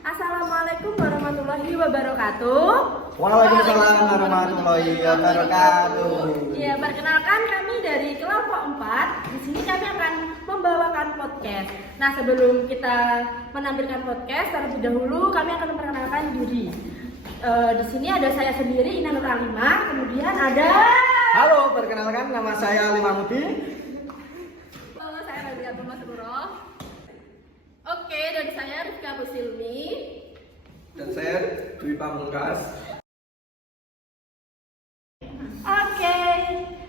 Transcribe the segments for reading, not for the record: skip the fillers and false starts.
Assalamualaikum warahmatullahi wabarakatuh. Waalaikumsalam warahmatullahi wabarakatuh. Ya, perkenalkan kami dari kelompok 4. Di sini kami akan membawakan podcast. Nah, sebelum kita menampilkan podcast, terlebih dahulu kami akan memperkenalkan diri. Di sini ada saya sendiri, Ina Nur Alimah. Kemudian ada Halo, perkenalkan nama saya Ali Mahmudi. Halo, saya Rabi'a Masrurah. Oke, dan saya Rifka Busilmi. Dan saya Dwi Pamungkas. Oke,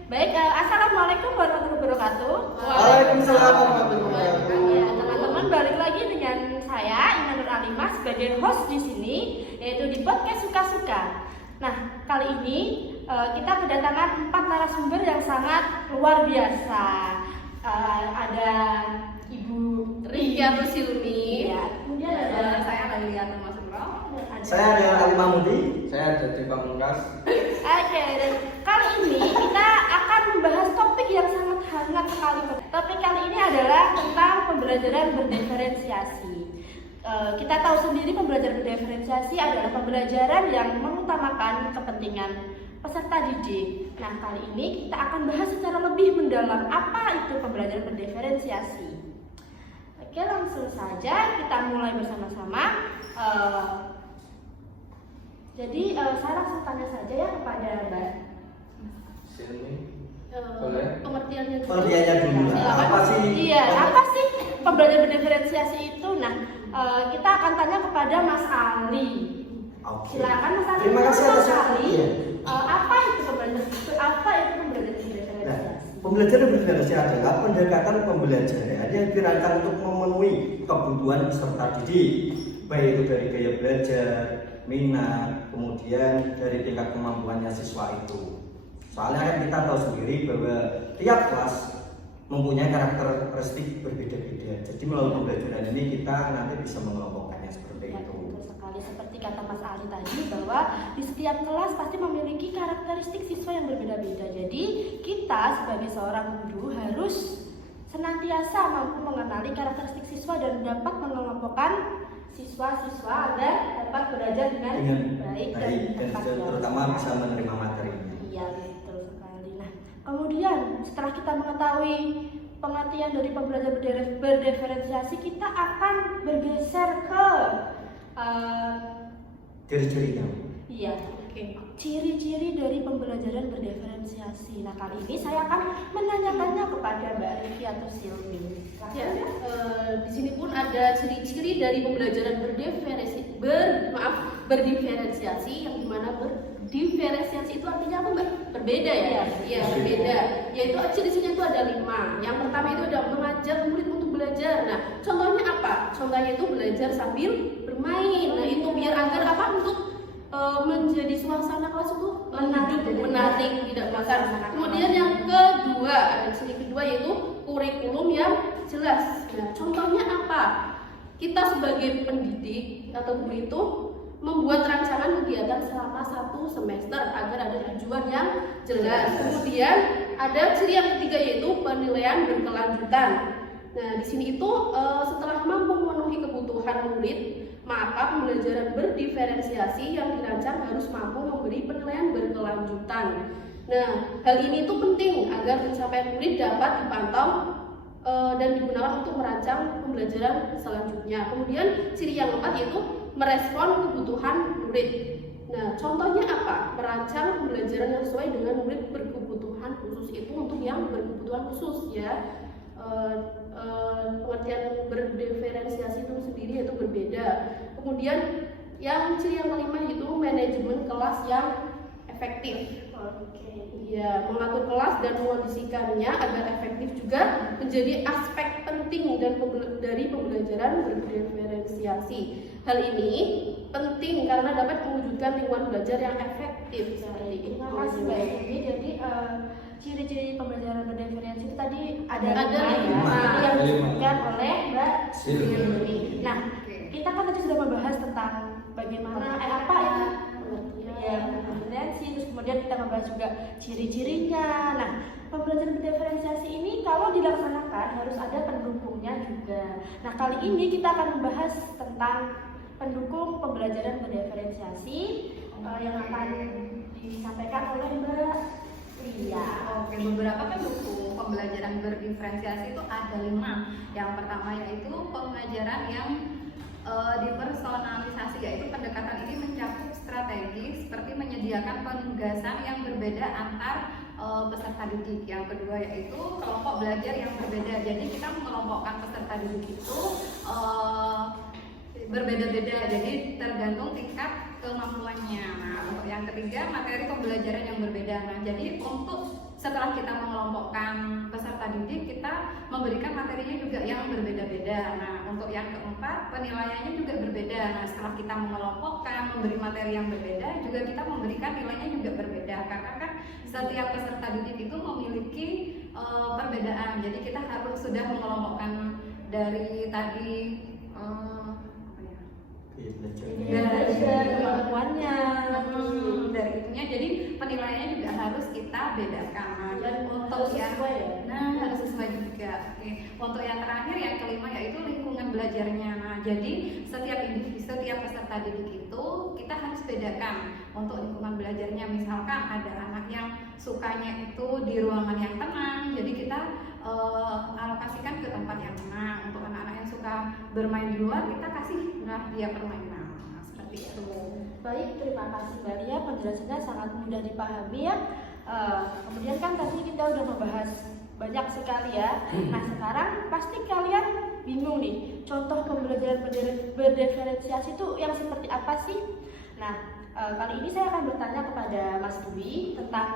baik. Assalamualaikum warahmatullahi wabarakatuh. Waalaikumsalam warahmatullahi wabarakatuh. Ya, teman-teman, balik lagi dengan saya Ina Nur Alimah sebagai host di sini, yaitu di podcast Suka-Suka. Nah, kali ini kita kedatangan 4 narasumber yang sangat luar biasa. Ada Ibu Rifka Busilmi. Ya, kemudian ada Saya Rabi'a Masrurah. Saya adalah Ali Mahmudi. Saya ada Dwi Pamungkas. Oke, dan kali ini kita akan membahas topik yang sangat hangat sekali. Topik kali ini adalah tentang pembelajaran berdiferensiasi. Kita tahu sendiri pembelajaran berdiferensiasi adalah pembelajaran yang mengutamakan kepentingan peserta didik. Nah, kali ini kita akan bahas secara lebih mendalam apa itu pembelajaran berdiferensiasi. Oke, langsung saja kita mulai bersama-sama. Jadi saya langsung tanya saja ya kepada Mbak. Pengertiannya dulu. Pengertiannya dulu. Silakan. Apa sih? Iya, apa sih pembelajaran berdiferensiasi itu? Nah, kita akan tanya kepada Mas Ali. Oke. Silakan Mas Ali. Terima kasih atas Mas Ali. waktunya. Apa itu pembelajaran pembelajaran Nah, berdiferensiasi? pembelajaran berdiferensiasi adalah pendekatan pembelajaran yang dirancang untuk memenuhi kebutuhan peserta didik, baik itu dari gaya belajar, minat, kemudian dari tingkat kemampuannya siswa itu. Soalnya kan kita tahu sendiri bahwa tiap kelas mempunyai karakteristik berbeda-beda. Jadi melalui pembelajaran ini kita nanti bisa mengelompokkannya seperti Ya, itu. betul sekali. Seperti kata Mas Ali tadi bahwa di setiap kelas pasti memiliki karakteristik siswa yang berbeda-beda. Jadi kita sebagai seorang guru harus senantiasa mampu mengenali karakteristik siswa dan dapat mengelompokkan siswa-siswa agar dapat belajar dengan baik dan tepat terutama waktu. bisa menerima materinya. Iya, betul sekali. Nah, kemudian setelah kita mengetahui pengertian dari pembelajaran berdiferensiasi, kita akan bergeser ke Ciri-cirinya. iya, ciri-ciri dari pembelajaran berdiferensiasi. Nah, kali ini saya akan menanyakannya kepada Mbak Rifki atau Silmi. Ya, di sini pun ada ciri-ciri dari pembelajaran berdiferensiasi yang dimana berdiferensiasi itu artinya apa, Mbak? Berbeda ya? Iya, berbeda. Yaitu ciri-cirinya itu ada 5. Yang pertama itu ada mengajak murid untuk belajar. Nah, contohnya apa? Contohnya itu belajar sambil bermain. Nah, itu biar agar apa? Untuk menjadi suasana kelas itu menarik, tidak bosan. Kemudian yang kedua, ada ciri kedua yaitu kurikulum yang jelas. Nah, contohnya apa? Kita sebagai pendidik atau guru itu membuat rancangan kegiatan selama 1 semester agar ada tujuan yang jelas. Kemudian ada ciri yang ketiga yaitu penilaian berkelanjutan. Nah, di sini itu setelah mampu memenuhi kebutuhan murid, maka pembelajaran berdiferensiasi yang dirancang harus mampu memberi penilaian berkelanjutan. Nah, hal ini itu penting agar pencapaian murid dapat dipantau dan digunakan untuk merancang pembelajaran selanjutnya. Kemudian ciri yang keempat yaitu merespon kebutuhan murid. Nah, contohnya apa? Merancang pembelajaran yang sesuai dengan murid berkebutuhan khusus itu untuk yang berkebutuhan khusus ya. Pengertian berdiferensiasi itu sendiri itu berbeda. Kemudian yang ciri yang kelima yaitu manajemen kelas yang efektif. Ya, mengatur kelas dan mengondisikannya agar efektif juga menjadi aspek penting dari pembelajaran berdiferensiasi. Hal ini penting karena dapat mewujudkan lingkungan belajar yang efektif. Terima kasih Mbak Rifki. Jadi ciri-ciri pembelajaran berdiferensiasi itu tadi ada lima. yang disebutkan oleh Mbak Silmi. Nah, kita kan tadi sudah membahas tentang bagaimana apa ya berdiferensiasi, terus kemudian kita membahas juga ciri-cirinya. Nah, pembelajaran berdiferensiasi ini kalau dilaksanakan harus ada pendukungnya juga. Nah, kali ini kita akan membahas tentang pendukung pembelajaran berdiferensiasi yang akan disampaikan oleh Mbak Lia. Oke, beberapa pendukung pembelajaran berdiferensiasi itu ada 5. Yang pertama yaitu pembelajaran yang dipersonalisasi, yaitu pendekatan ini mencakup strategi seperti menyediakan penugasan yang berbeda antar peserta didik. Yang kedua yaitu kelompok belajar yang berbeda. Jadi kita mengelompokkan peserta didik itu berbeda-beda, jadi tergantung tingkat kemampuannya. Nah, untuk yang ketiga materi pembelajaran yang berbeda. Nah, jadi untuk setelah kita mengelompokkan peserta didik, kita memberikan materinya juga yang berbeda-beda. Nah, untuk yang keempat penilaiannya juga berbeda. Nah, setelah kita mengelompokkan, memberi materi yang berbeda, juga kita memberikan nilainya juga berbeda. Karena kan setiap peserta didik itu memiliki perbedaan. Jadi kita harus sudah mengelompokkan dari tadi Belajar kemampuannya dari itunya, jadi penilaiannya juga harus kita bedakan. Nah, dan untuk yang sesuai ya? harus sesuai juga. Oke. Untuk yang terakhir yang kelima yaitu lingkungan belajarnya. Nah, jadi setiap individu, setiap peserta didik itu kita harus bedakan untuk lingkungan belajarnya. Misalkan ada anak yang sukanya itu di ruangan yang tenang, jadi kita alokasikan ke tempat yang tenang. Untuk anak-anak yang suka bermain di luar, kita kasih dia permainan. Nah, seperti itu. Baik, terima kasih Mbak Lia, penjelasannya sangat mudah dipahami ya. Kemudian kan tadi kita udah membahas banyak sekali ya. Nah, sekarang pasti kalian bingung nih, contoh pembelajaran berdiferensiasi itu yang seperti apa sih? Nah, kali ini saya akan bertanya kepada Mas Dwi tentang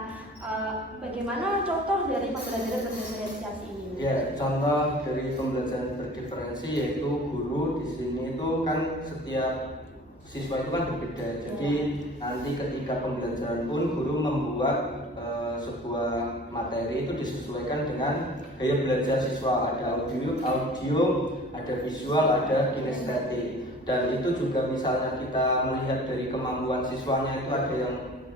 bagaimana contoh dari pembelajaran berdiferensiasi ini. Ya, contoh dari pembelajaran berdiferensi yaitu guru di sini itu kan setiap siswa itu kan berbeda. Jadi nanti ketika pembelajaran pun guru membuat sebuah materi itu disesuaikan dengan gaya belajar siswa. Ada audio, ada visual, ada kinestetik. Dan itu juga misalnya kita melihat dari kemampuan siswanya itu ada yang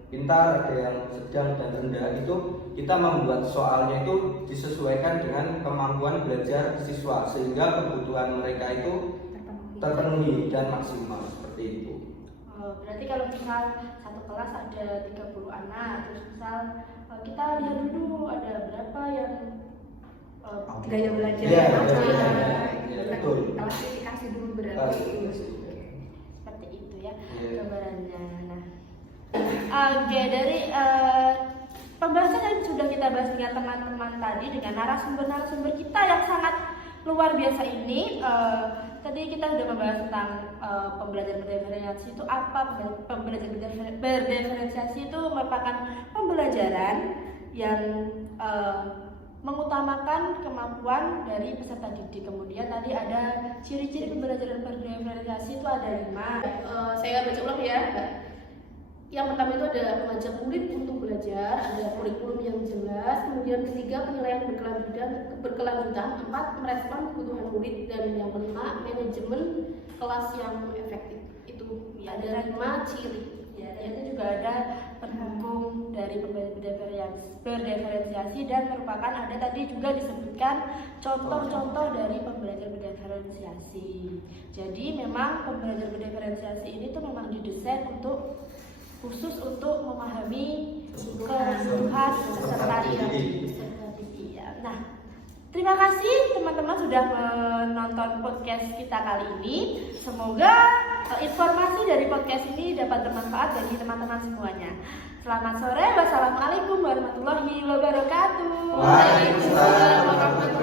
pintar, ada yang sedang dan rendah, itu kita membuat soalnya itu disesuaikan dengan kemampuan belajar siswa sehingga kebutuhan mereka itu terpenuhi dan maksimal seperti itu. Berarti kalau misal satu kelas ada 30 anak, terus misal kita lihat dulu ada berapa yang Gaya belajar. Ya, betul. Klasifikasi dulu berarti. Seperti itu ya gambarannya. Nah, Oke, dari pembahasan yang sudah kita bahas dengan teman-teman tadi, dengan narasumber-narasumber kita yang sangat luar biasa ini, tadi kita sudah membahas tentang pembelajaran berdiferensiasi itu apa. Pembelajaran berdiferensiasi itu merupakan pembelajaran yang mengutamakan kemampuan dari peserta didik. Kemudian tadi ada ciri-ciri pembelajaran berdiferensiasi itu ada 5. Saya baca ulang ya. Yang pertama itu ada mengajak murid untuk belajar, ada kurikulum yang jelas, kemudian ketiga penilaian berkelanjutan, 4 merespon kebutuhan murid, dan yang kelima manajemen kelas yang efektif. Itu ya, ada 5 ciri. Ya, itu juga ada pendukung dari pembelajaran berdiferensiasi dan merupakan ada tadi juga disebutkan contoh-contoh dari pembelajaran berdiferensiasi. Jadi memang pembelajaran berdiferensiasi ini tuh memang didesain khusus untuk memahami kebutuhan peserta didik. Nah, terima kasih teman-teman sudah menonton podcast kita kali ini. Semoga informasi dari podcast ini dapat bermanfaat bagi teman-teman semuanya. Selamat sore, wassalamualaikum warahmatullahi wabarakatuh. Waalaikumsalam warahmatullahi wabarakatuh.